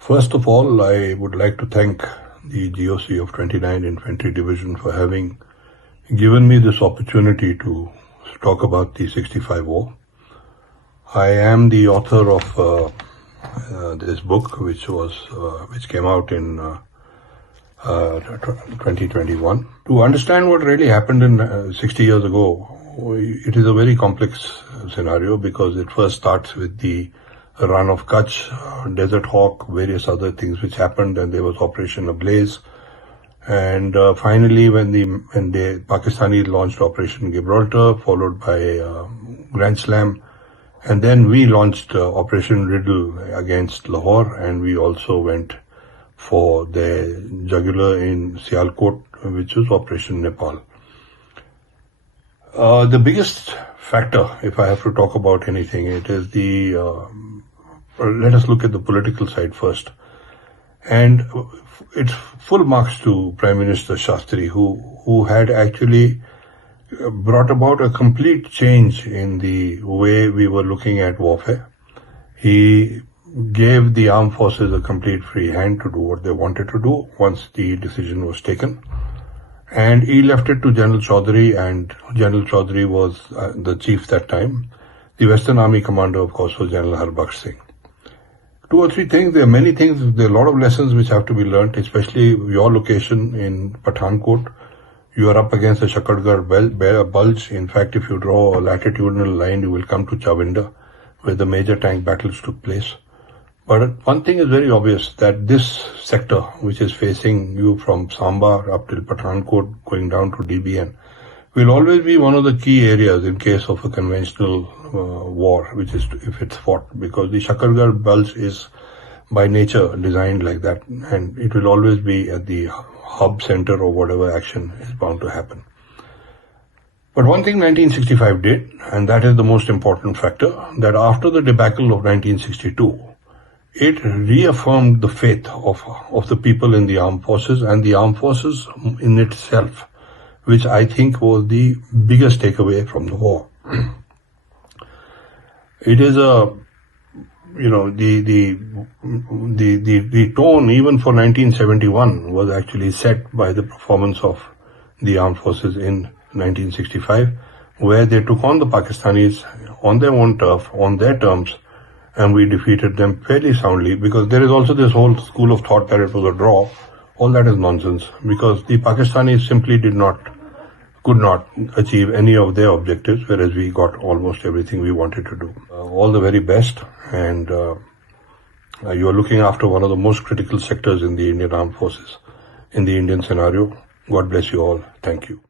First of all, I would like to thank the GOC of 29 Infantry Division for having given me this opportunity to talk about the 65 war. I am the author of this book, which came out in 2021. To understand what really happened in 60 years ago, it is a very complex scenario because it first starts with the run of Kutch, Desert Hawk, various other things which happened, and there was Operation Ablaze. And finally, when the Pakistani launched Operation Gibraltar, followed by Grand Slam, and then we launched Operation Riddle against Lahore, and we also went for the jugular in Sialkot, which was Operation Nepal. The biggest factor, if I have to talk about anything, it is let us look at the political side first. And it's full marks to Prime Minister Shastri, who had actually brought about a complete change in the way we were looking at warfare. He gave the armed forces a complete free hand to do what they wanted to do once the decision was taken. And he left it to General Chaudhary, and General Chaudhary was the chief that time. The Western Army commander, of course, was General Harbaksh Singh. Two or three things, there are many things, there are a lot of lessons which have to be learnt, especially your location in Pathankot. You are up against the Shakadgarh Bulge. In fact, if you draw a latitudinal line, you will come to Chavinda, where the major tank battles took place. But one thing is very obvious, that this sector, which is facing you from Samba up till Pathankot, going down to DBN, will always be one of the key areas in case of a conventional war, which is if it's fought, because the Shakadgarh Bulge is by nature designed like that, and it will always be at the hub center of whatever action is bound to happen. But one thing 1965 did, and that is the most important factor, that after the debacle of 1962, it reaffirmed the faith of the people in the armed forces and the armed forces in itself, which I think was the biggest takeaway from the war. It is the tone even for 1971 was actually set by the performance of the armed forces in 1965, where they took on the Pakistanis on their own turf, on their terms, and we defeated them fairly soundly, because there is also this whole school of thought that it was a draw. All that is nonsense, because the Pakistanis simply could not achieve any of their objectives, whereas we got almost everything we wanted to do. All the very best, and you are looking after one of the most critical sectors in the Indian Armed Forces, in the Indian scenario. God bless you all. Thank you.